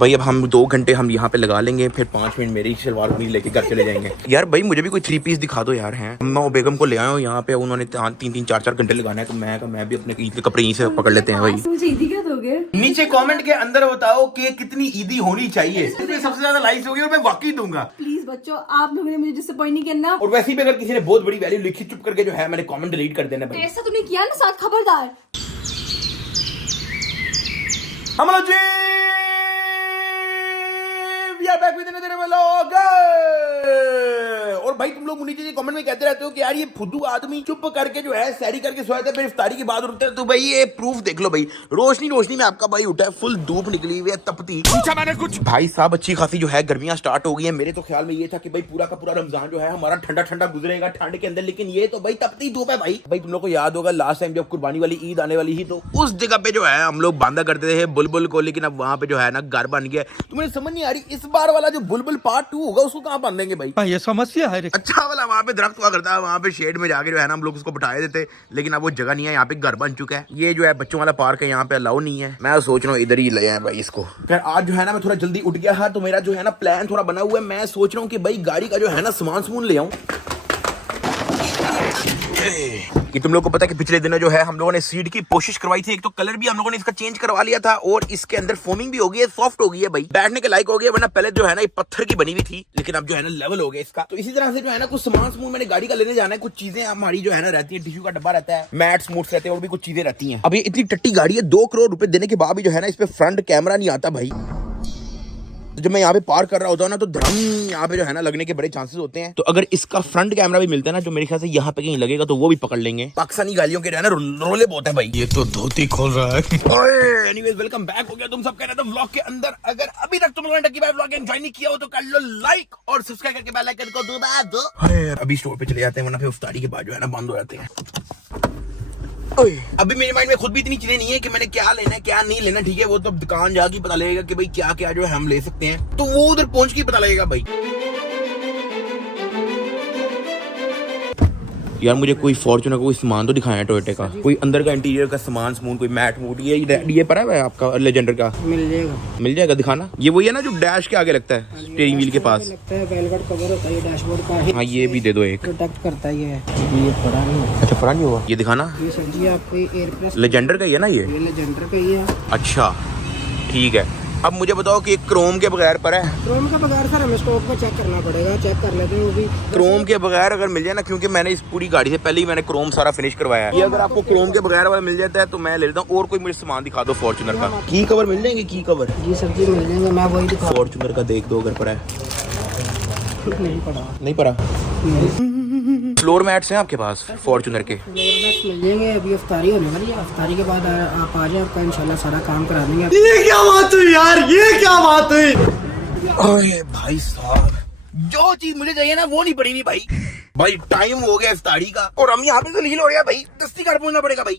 भाई अब हम 2 घंटे हम यहाँ पे लगा लेंगे, फिर 5 मिनट मेरी शलवार कमीज लेके घर चले जाएंगे। यार भाई मुझे भी कोई 3 पीस दिखा दो यार। हैं मैं और बेगम को ले आया हूँ यहाँ पे, उन्होंने 3-3 4-4 घंटे लगाना है, तो मैं भी अपने ईद के कपड़े यहीं से पकड़ लेते हैं भाई। मुझे ईदी क्या दोगे? नीचे कमेंट के अंदर बताओ कि कितनी ईदी होनी चाहिए, सबसे ज्यादा लाइक्स होगी और मैं वाकई दूंगा। प्लीज बच्चों, आप लोगों ने मुझे डिसअपॉइंट नहीं करना। और वैसे भी अगर किसी ने बहुत बड़ी वैल्यू लिखी, चुप करके जो है मैंने कमेंट डिलीट कर देना भाई। ऐसा तूने किया ना साथ, खबरदार। हम जी we are back with another vlog। और भाई तुम लोग नीचे कमेंट में कहते रहते हो कि यार ये फुद्दू आदमी चुप करके जो है सैरी करके सोया था, फिर इफ्तारी के बाद उठते हैं। तो भाई ये प्रूफ देख लो भाई, रोशनी में आपका भाई उठा है, फुल धूप निकली हुई है तपती। पूछा मैंने कुछ भाई साहब, अच्छी खासी जो है गर्मियां स्टार्ट हो गई है। मेरे तो ख्याल में ये था कि भाई पूरा का पूरा रमजान जो है हमारा ठंडा ठंडा गुजरेगा ठंड के अंदर, लेकिन ये तो भाई तपती धूप है भाई। भाई तुम लोग को याद होगा लास्ट टाइम जब कुर्बानी वाली ईद आने वाली थी, तो उस जगह पे जो है हम लोग बांधा करते थे बुलबुल को, लेकिन अब वहां पे जो है ना घर बन गया। तुम्हें समझ नहीं आ रही इस बार वाला जो बुलबुल पार्ट 2 होगा उसको कहाँ बांधेंगे भाई? ये समस्या है। अच्छा वाला वहाँ पे दरख्त हुआ करता है, वहाँ पे शेड में जाके जो है ना हम लोग उसको बिठाए देते, लेकिन अब वो जगह नहीं है, यहाँ पे घर बन चुका है। ये जो है बच्चों वाला पार्क है, यहाँ पे अलाउ नहीं है। मैं सोच रहा हूँ इधर ही ले आए भाई इसको। फिर आज जो है ना मैं थोड़ा जल्दी उठ गया है, तो मेरा जो है ना प्लान थोड़ा बना हुआ है। मैं सोच रहा हूँ कि भाई गाड़ी का जो है ना सामान ले आऊँ। कि तुम लोग को पता है कि पिछले दिनों जो है हम लोगों ने सीड की कोशिश करवाई थी। एक तो कलर भी हम लोगों ने इसका चेंज करवा लिया था, और इसके अंदर फोमिंग भी हो गई है, सॉफ्ट हो गई है भाई, बैठने के लायक हो गई है। वरना पहले जो है ना ये पत्थर की बनी हुई थी, लेकिन अब जो है ना लेवल हो गया इसका। तो इसी तरह से जो है ना कुछ सामान मैंने गाड़ी का लेने जाना है। कुछ चीजें हमारी जो है ना रहती है, टिश्यू का डब्बा रहता है, मैट स्मूट्स रहते हैं, और भी कुछ चीजें रहती हैं। अब ये इतनी टट्टी गाड़ी है, 2 करोड़ रुपए देने के बाद भी जो है ना इस पे फ्रंट कैमरा नहीं आता भाई। तो जब मैं यहाँ पे पार कर रहा होता हूँ ना, तो धर्म यहाँ पे जो है ना लगने के बड़े चांसेस होते हैं। तो अगर इसका फ्रंट कैमरा भी मिलता है ना, जो मेरे ख्याल से यहाँ पे कहीं लगेगा, तो वो भी पकड़ लेंगे। पाकिस्तानी गाड़ियों के जो है ना रोले बहुत है भाई। ये तो धोती खोल रहा है। एनीवेज वेलकम बैक हो गया तुम सब कह रहे थे व्लॉग के अंदर। अगर अभी तक तुम लोगों ने टक्की भाई व्लॉग एंजॉय नहीं किया हो तो कर लो लाइक और सब्सक्राइब करके बेल आइकन को दबा दो। अभी स्टोर पे चले जाते हैं, वरना फिर इफ्तारी के बाद जो है ना बंद हो जाते हैं। अभी मेरे माइंड में खुद भी इतनी चीजें नहीं है कि मैंने क्या लेना है क्या नहीं लेना, ठीक है। वो तो दुकान जाके पता लगेगा कि भाई क्या क्या जो है हम ले सकते हैं, तो वो उधर पहुंच के पता लगेगा भाई। यार मुझे कोई फॉर्च्यूनर का कोई सामान तो दिखाया टोयोटा का, कोई अंदर का इंटीरियर का सामान समून, कोई मैट मूट, ये पड़ा है आपका लेजेंडर का? मिल जाएगा दिखाना। ये वही है ना जो डैश के आगे लगता है, स्टीयरिंग व्हील के पास लगता है, वेलवेट कवर होता है डैशबोर्ड का। हाँ ये भी दे दो एक, प्रोटेक्ट करता है ये पड़ा नहीं। अच्छा पड़ा नहीं हुआ, ये दिखाना। ये सर जी आपको एयर प्रेस लेजेंडर का ही है ना ये लेजेंडर का ही है। अच्छा ठीक है। अब मुझे बताओ कि क्रोम के बगैर पर है? क्रोम के बगैर सर हमें स्टॉक में चेक करना पड़ेगा, चेक कर लेते हैं वो भी। क्रोम के बगैर अगर मिल जाए ना, क्योंकि मैंने इस पूरी गाड़ी से पहले ही मैंने क्रोम सारा फिनिश करवाया है। ये अगर आपको क्रोम के बगैर वाला मिल जाता है तो मैं ले लेता हूँ। और कोई मुझे सामान दिखा दो फॉर्च्यूनर का। की कवर मिल जाएंगे? की कवर जी सर जी मिल जाएंगे, मैं वही दिखा। फॉर्च्यूनर का देख दो अगर पर है। नहीं पड़ा। फ्लोर मैट्स हैं आपके पास फॉर्च्यूनर के? मिल जाएंगे। अभी इफ्तारी होने वाली है, इफ्तारी के बाद आप आ जाए, आपका इंशाल्लाह सारा काम करा देंगे। ये क्या बात हुई यार, ये क्या बात हुई? अरे भाई साहब, जो चीज मुझे चाहिए ना वो नहीं पड़ी हुई भाई। भाई टाइम हो गया इफ्तारी का, और हम यहाँ पे तो लील हो रहे हैं भाई। दस्ती घर पहुंचना पड़ेगा भाई।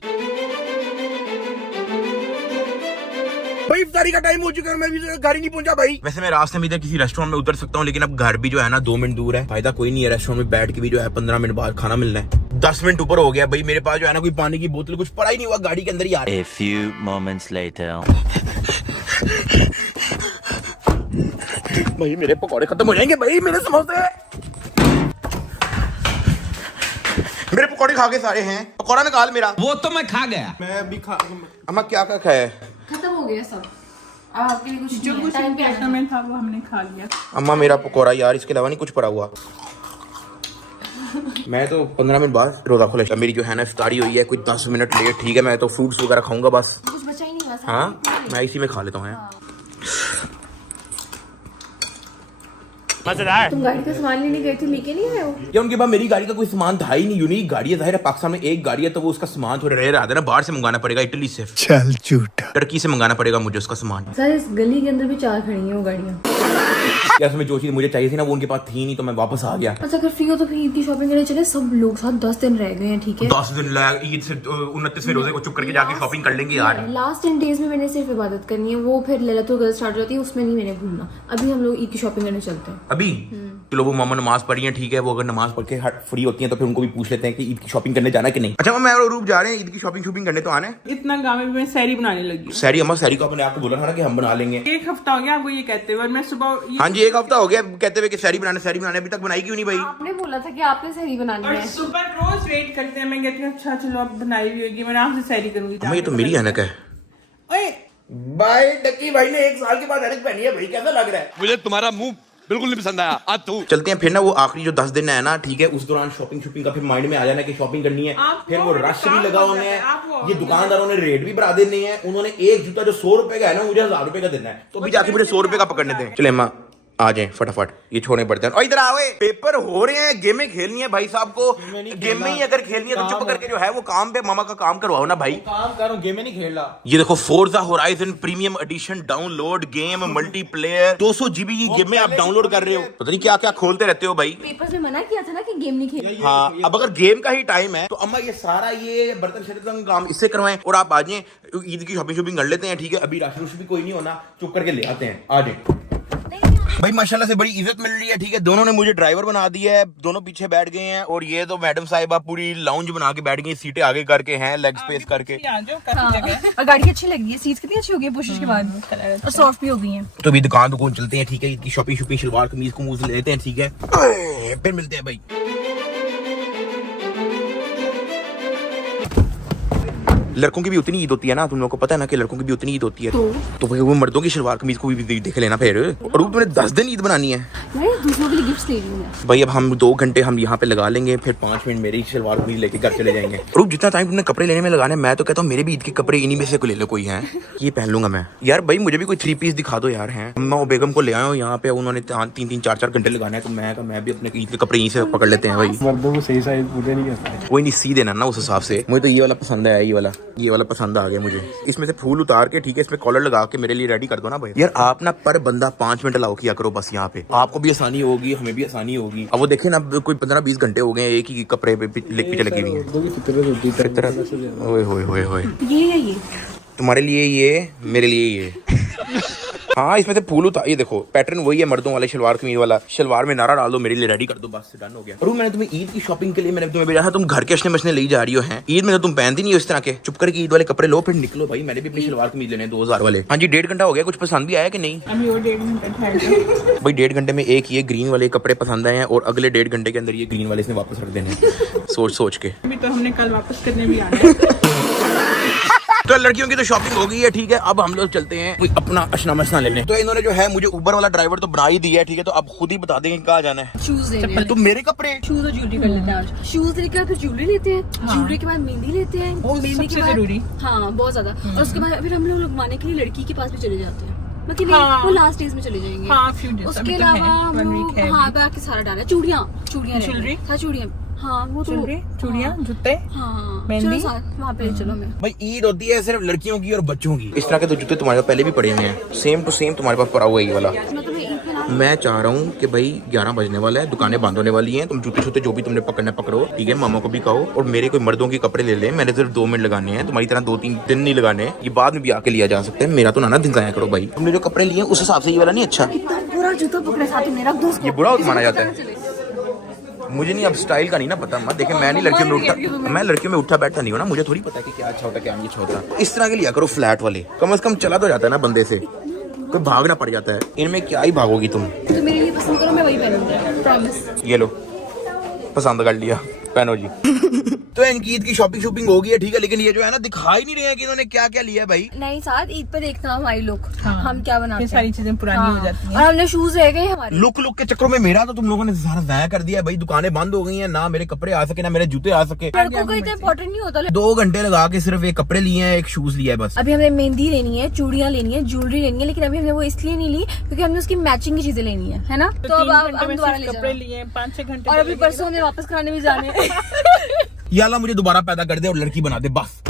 भाई इफ्तारी का टाइम हो चुका है, मैं भी घर ही नहीं पहुंचा भाई। वैसे मैं रास्ते में इधर किसी रेस्टोरेंट में उतर सकता हूँ, लेकिन अब घर भी जो है ना 2 मिनट दूर है। फायदा कोई नहीं है रेस्टोरेंट में बैठ के भी जो है 15 मिनट बाद खाना मिलना है। 10 मिनट ऊपर हो गया भाई। मेरे पास जो है ना कोई पानी की बोतल कुछ पड़ा ही नहीं हुआ गाड़ी के अंदर ही। A few moments later. भाई मेरे पकौड़े खत्म हो जाएंगे भाई, मेरे समोसे, मेरे पकौड़े खा के सारे हैं। पकौड़ा निकाल मेरा। वो तो मैं खा गया। मैं अभी खा। अम्मा क्या क्या खाया है? खत्म हो गया सब। आपके लिए कुछ जो कुछ इनके में था वो हमने खा लिया। अम्मा मेरा पकौड़ा यार, इसके अलावा नहीं कुछ पड़ा हुआ। मैं तो 15 मिनट बाद रोजा खोला। मेरी जो है ना इफ्तारी हुई है, कोई 10 मिनट लेट, ठीक है। मैं तो फ्रूट्स वगैरह खाऊंगा बस। कुछ बचा ही नहीं बस। हाँ मैं इसी में खा लेता हूँ। मजेदार। तुम गाड़ी का सामान लेने गए थे, लेके नहीं आए हो? या उनके पास मेरी गाड़ी का कोई सामान था ही नहीं। यूनिक गाड़ी है, जाहिर है पाकिस्तान में एक गाड़ी है, तो वो उसका सामान थोड़े रह रहा है ना, बाहर से मंगाना पड़ेगा, इटली से, चल झूठा। टर्की से मंगाना पड़ेगा मुझे उसका सामान। सर इस गली के अंदर भी 4 खड़ी हैं वो गाड़ियाँ। यार मैं जो चीज मुझे चाहिए थी ना वो उनके पास थी नहीं, तो मैं वापस आ गया। अच्छा अगर फ्री हो तो फिर ईद की शॉपिंग करने चले सब लोग, साथ 10 दिन रह गए हैं, ठीक है 10 दिन ईद से 29वें रोजे को चुप करके जाके शॉपिंग कर लेंगे यार। लास्ट 10 डेज में मैंने सिर्फ इबादत करनी है, वो फिर लैलतुल कद्र स्टार्ट हो जाती है, उसमें नहीं मैंने घूमना। अभी हम लोग ईद की शॉपिंग करने चलते हैं। अभी चलो वो मामा नमाज पढ़ी है, ठीक है, वो अगर नमाज पढ़ के फ्री होती है तो फिर उनको भी पूछ लेते हैं कि ईद की शॉपिंग करने जाना है कि नहीं। अच्छा मैं और रूप जा रहे हैं ईद की शॉपिंग करने, तो आना है। इतना गाँव में मैं सैरी बनाने लगी। सैरी अम्मा, सैरी को अपने आपको बोला था ना कि हम बना लेंगे। एक हफ्ता हो गया आपको ये कहते हुए, और मैं सुबह हाँ जी 1 हफ्ता हो गया कहते हुए कि सैरी बनाने अभी तक बनाई क्यों नहीं भाई? आपने बोला था कि आपने सही बनानी और है। सुबह रोज वेट करते हैं, मैं कहती हूँ अच्छा चलो अब बनाई हुई होगी, मैं आराम से सैरी करूंगी। अम्मा ये तो मेरी ऐनक है। ओए भाई डक्की भाई ने 1 साल के बाद ऐनक पहनी है भाई, कैसा लग रहा है? मुझे तुम्हारा मुंह बिल्कुल नहीं पसंद आया। आज तू चलते हैं फिर ना, वो आखिरी जो 10 दिन है ना, ठीक है, उस दौरान शॉपिंग का फिर माइंड में आ जाना कि शॉपिंग करनी है। फिर वो रश भी लगा होने हैं, ये दुकानदारों ने रेट भी बढ़ा देने हैं। उन्होंने एक जूता जो 100 रुपए का है ना, मुझे 1000 रुपए का देना है, तो अभी जाके मुझे 100 रुपए का पकड़ने दें। चले अम्मा आ जाए फटाफट, ये छोड़ने पड़ते हैं। और इधर आओ, पेपर हो रहे हैं, गेमें खेलनी है भाई साहब को। गेम में ही अगर खेलनी है तो चुप करके जो है वो काम पे मामा का काम करवाओ ना भाई। काम कर रहा हूँ, गेम में नहीं खेल रहा। ये देखो Forza horizon premium addition download game multiplayer 200 GB की गेम में आप डाउनलोड कर रहे हो, पता नहीं क्या क्या खोलते रहते हो भाई। पेपर में मना किया था ना कि गेम नहीं खेलनी। हाँ अब अगर गेम का ही टाइम है तो अम्मा ये सारा ये बर्तन शर्तन का काम इससे करवाएं और आप आ जाए ईद की शॉपिंग कर लेते हैं, ठीक है। अभी राशन भी कोई नहीं होना, चुप करके ले आते हैं, आ जाए भाई। माशाल्लाह से बड़ी इज्जत मिल रही है, ठीक है। दोनों ने मुझे ड्राइवर बना दिया है, दोनों पीछे बैठ गए हैं, और ये तो मैडम साहिबा पूरी लाउंज बना के बैठ गई, सीटें आगे करके हैं, लेग स्पेस करके। और गाड़ी अच्छी लग रही है, सीट्स कितनी अच्छी हो गई पुशिश के बाद, और सॉफ्ट भी हो गई हैं। तो अभी दुकान चलते हैं, ठीक है। ईद की शॉपिंग शलवार कमीज कुमूज लेते हैं, ठीक है, फिर मिलते हैं भाई। लड़कों की भी उतनी ईद होती है ना, तुम लोगों को पता है ना कि लड़कों की भी उतनी ईद होती है, तो फिर वो मर्दों की शलवार कमीज को भी देख लेना फिर। और तुमने 10 दिन ईद बनानी है, मैं दूसरों के लिए गिफ्ट्स ले रही हूं भाई। अब हम 2 घंटे हम यहाँ पे लगा लेंगे, फिर 5 मिनट मेरी शलवार कमीज लेके घर चले जाएंगे। और जितना टाइम तुमने कपड़े लेने में लगाना है, मैं तो कहता हूँ मेरे भी ईद के कपड़े इन्हीं में से कोई ले लो, कोई है ये पहन लूंगा मैं। यार भाई मुझे भी कोई 3 पीस दिखा दो यार। हैं मैं बेगम को ले आया हूँ यहाँ पे, उन्होंने 3-3 4-4 घंटे लगाना है, तो मैं भी अपने ईद के कपड़े यहीं से पकड़ लेते हैं भाई। मर्दों को सही साइज पूरे नहीं करता। कोई नहीं सी देना ना उस हिसाब से। मुझे तो ये वाला पसंद है, ये वाला पसंद आ गया मुझे। इसमें से फूल उतार के, ठीक है, इसमें कॉलर लगा के मेरे लिए रेडी कर दो ना भाई। यार आप ना पर बंदा 5 मिनट अलाउ किया करो बस, यहाँ पे आपको भी आसानी होगी, हमें भी आसानी होगी। अब वो देखे ना, कोई 15-20 घंटे हो गए एक ही कपड़े पे पीछे लगी हुई है। ओए होए होए होए, ये है ये तुम्हारे लिए ये, मेरे लिए ये। हाँ इसमें से फूल उतार, ये देखो पैटर्न वही है मर्दों वाले शलवार कमीज वाला। शलवार में नारा डाल दो, मेरे लिए रेडी कर दो, बस डन हो गया। और मैंने तुम्हें ईद की शॉपिंग के लिए मैंने तुम्हें भेजा था, तुम घर के अशने मशने ले जा रही हो हैं। ईद में तो तुम पहनती नहीं हो इस तरह के, चुप करके ईद वाले कपड़े लो फिर निकलो भाई। मैंने भी अपनी शलवार कमीज लेने 2000 वाले। हाँ जी 1.5 घंटा हो गया, कुछ पसंद भी आया कि नहीं? अभी वो 1.5 घंटा ठहर भाई 1.5 घंटे में एक ये ग्रीन वाले कपड़े पसंद आए हैं, और अगले 1.5 घंटे के अंदर ये ग्रीन वाले इसने वापस रख देने हैं। सोच के अभी तो हमने कल वापस करने भी आना है। तो लड़कियों की तो शॉपिंग हो गई है, ठीक है। अब हम लोग चलते हैं कोई अपना अशना मशना लेने। तो इन्होंने जो है मुझे उबर वाला ड्राइवर तो बना ही दिया है, ठीक है। तो अब खुद ही बता देंगे कहाँ जाना है। शूज ले रहे हैं, तुम मेरे कपड़े शूज और ज्वेलरी कर लेते हैं आज। शूज लेकर फिर ज्वेलरी लेते हैं, ज्वेलरी के बाद मेहंदी लेते हैं, मेहंदी के बाद जरूरी, हाँ बहुत ज्यादा। और उसके बाद फिर हम लोग लगवाने के लिए लड़की के पास भी चले जाते हैं, बाकी नहीं हाँ। वो लास्ट डेज में चले जाएंगे। हाँ, few days, उसके अभी तो अलावा है, 1 week है हाँ बाकी सारा डाला। चूड़ियाँ ज्वेलरी? हाँ चूड़ियाँ, हाँ वो तो चूड़ियाँ, जूते, हाँ मेहंदी? चलो साथ वहाँ पे चलो। मैं भाई ईद होती है सिर्फ लड़कियों की और बच्चों की। इस तरह के तो जूते तुम्हारे पास पहले भी पड़े हुए हैं, सेम टू सेम तुम्हारे पास पड़ा हुआ है ये वाला। मैं तुम्हें ईद पे ना मैं चाह रहा हूँ कि भाई 11 बजने वाला है, दुकानें बंद होने वाली हैं, तुम जूते छूते जो भी तुमने पकड़ना पकड़ो, ठीक है। मामा को भी कहो, और मेरे कोई मर्दों के कपड़े ले ले, मैंने सिर्फ 2 मिनट लगाने हैं, तुम्हारी तरह 2-3 दिन नहीं लगाने। ये बाद में भी आके लिया जा सकता है, मेरा तो ना दिन जाया करो भाई। तुमने जो कपड़े लिए उस हिसाब से ये वाला नहीं अच्छा। इतना पूरा जूता पकड़े साथ में रख दो, ये बुरा माना जाता है। मुझे नहीं अब स्टाइल का नहीं ना पता, मत देखे मैं नहीं लड़कियों में उठता, मैं लड़कियों में उठा बैठता नहीं हूँ ना, मुझे थोड़ी पता है कि क्या अच्छा होता है क्या नहीं अच्छा होता। इस तरह के लिया करो फ्लैट वाले, कम से कम चला तो जाता है ना बंदे से, कोई भागना पड़ जाता है। इनमें क्या ही भागोगी तुम। तो मेरे लिए पसंद करो, मैं वही पहनूंगी, प्रॉमिस। ये लो पसंद कर लिया, पहनो जी। तो इनकी ईद की शॉपिंग हो गई है, ठीक है। लेकिन ये जो है ना दिखा ही नहीं रहे हैं कि इन्होंने क्या क्या लिया है भाई। नहीं साथ ईद पे देखना हमारी लुक, हाँ, हम क्या बनाते ये हैं, सारी चीजें पुरानी हो जाती हैं। और हमने शूज रह गए हमारे। लुक के चक्करों में मेरा तो तुम लोगों ने सारा ज़ाया कर दिया भाई। दुकानें बंद हो गई हैं, ना मेरे कपड़े आ सके ना मेरे जूते आ सके। लड़कों का इतना इम्पोर्टेंट नहीं होता। 2 घंटे लगा के सिर्फ एक कपड़े लिए हैं, एक शूज लिया है बस। अभी हमें मेहंदी लेनी है, चूड़ियां लेनी है, ज्वेलरी लेनी है, लेकिन अभी हमने वो इसलिए नहीं ली क्योंकि हमने उसकी मैचिंग की चीजें लेनी है ना। तो अब 3 घंटे हम में दोबारा सिर्फ ले कपड़े जाना। लिए, 5-6 घंटे। और अभी परसों हमें वापस कराने भी जाने हैं। या अल्लाह मुझे दोबारा पैदा कर दे और लड़की बना दे बस।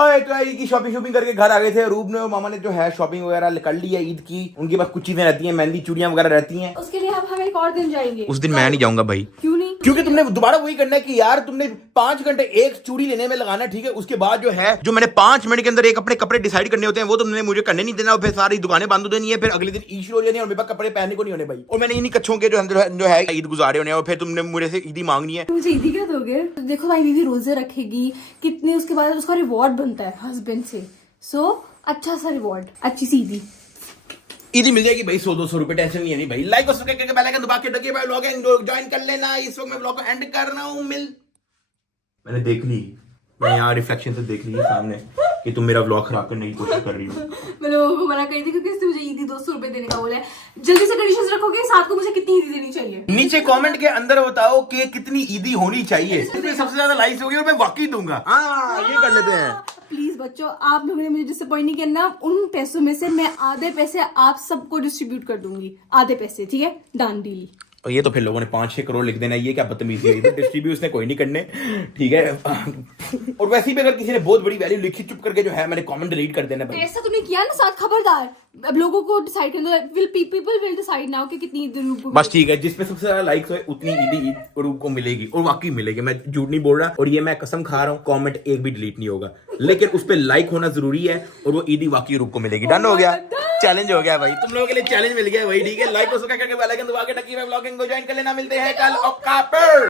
हाय तो ईद की शॉपिंग करके घर आ गए थे। रूप ने और मामा ने जो है शॉपिंग वगैरह कर ली है ईद की। उनके पास कुछ चीजें रहती हैं, मेहंदी चूड़ियां वगैरह रहती हैं। उसके लिए हम एक और दिन जाएंगे। उस दिन मैं नहीं जाऊंगा भाई। क्यों नहीं? क्योंकि तुमने दोबारा वही करना है कि यार तुमने 5 घंटे एक चूड़ी लेने में लगाना, ठीक है। उसके बाद जो है जो मैंने 5 मिनट के अंदर एक अपने कपड़े डिसाइड करने होते हैं वो तुमने मुझे करने नहीं देना। और फिर सारी दुकानें बंद हो देनी है, फिर अगले दिन ईद शुरू हो जानी है और मेरे पास कपड़े पहनने को नहीं होने भाई। और मैंने इन्हीं कच्छों के जो है ईद गुजारे होने और फिर तुमने मुझे से ईदी मांगनी है। मुझे ईदी क्या दोगे? देखो भाई बीवी रोजे रखेगी कितने, उसके बाद उसका रिवॉर्ड बनता है हस्बैंड से। सो अच्छा सा रिवॉर्ड, अच्छी सी ईदी ईदी मिल जाएगी भाई। 100-200 रुपए, टेंशन नहीं है भाई। लाइक और सब्सक्राइब करके बेल आइकन दबा के रखिए भाई। व्लॉग ज्वाइन कर लेना। इस वक्त मैं व्लॉग को एंड कर रहा हूं। मैंने देख ली, मैं यहाँ रिफ्लेक्शन से देख ली सामने कि तुम मेरा व्लॉग खराब करने की कोशिश कर रही हो। मैं लोगों को मना करी थी क्योंकि इसने मुझे ईदी 200 रुपए देने का बोला है। जल्दी से कंडीशंस रखोगे साथ को मुझे कितनी ईदी देनी चाहिए? नीचे कमेंट के अंदर बताओ कि कितनी ईदी होनी चाहिए। इसमें सबसे ज्यादा लाइक्स होगी और मैं वाकई दूंगा। हाँ ये कर लेते हैं। प्लीज बच्चों, आप लोगों ने मुझे डिसअपॉइंट नहीं करना। उन पैसों में से मैं आधे पैसे आप सबको डिस्ट्रीब्यूट कर दूंगी, आधे पैसे, ठीक है? Done deal. और ये तो फिर लोगों ने 5-6 करोड़ लिख देना, ये क्या बदतमीजी है। डिस्ट्रीब्यूट उसने कोई नहीं करने, ठीक है। और वैसे भी अगर किसी ने बहुत बड़ी वैल्यू लिखी, चुप करके जो है मैंने कमेंट डिलीट कर देना भाई। ऐसा तुमने किया ना साथ, खबरदार। अब लोगों को डिसाइड कर दो। पीपल विल डिसाइड नाउ कि कितनी ईदी रूप को। बस ठीक है, जिसमें सबसे ज्यादा लाइक्स हुए उतनी ईदी रूप को मिलेगी। और वाकई मिलेगी, मैं झूठ नहीं बोल रहा। और ये मैं कसम खा रहा हूँ, कमेंट एक भी डिलीट नहीं होगा, लेकिन उस पर लाइक होना जरूरी है और वो ईदी वाकई रूप को मिलेगी। डन हो गया, चैलेंज हो गया भाई। तुम लोगों के लिए चैलेंज मिल गया भाई, ठीक है। लाइक और सब्सक्राइब करके बेल आइकन दबा के टकी में व्लॉगिंग को ज्वाइन कर लेना। मिलते हैं कल।